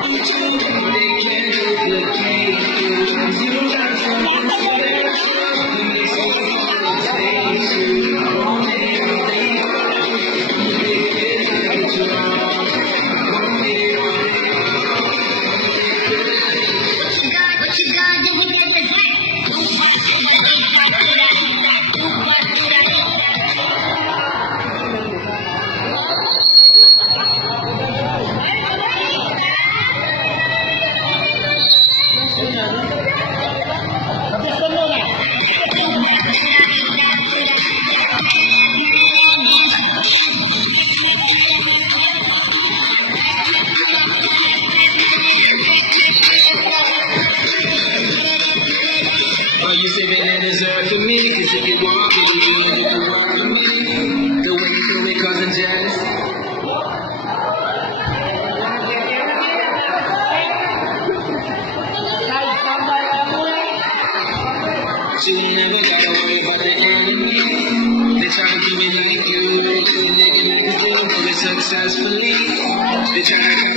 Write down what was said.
You say that deserve for me, cause if you walk with me, if you walk with me, the way you do it causing jealous. You ain't never gotta worry about the enemy. They try to do me like you, they do niggas do it successfully. They try to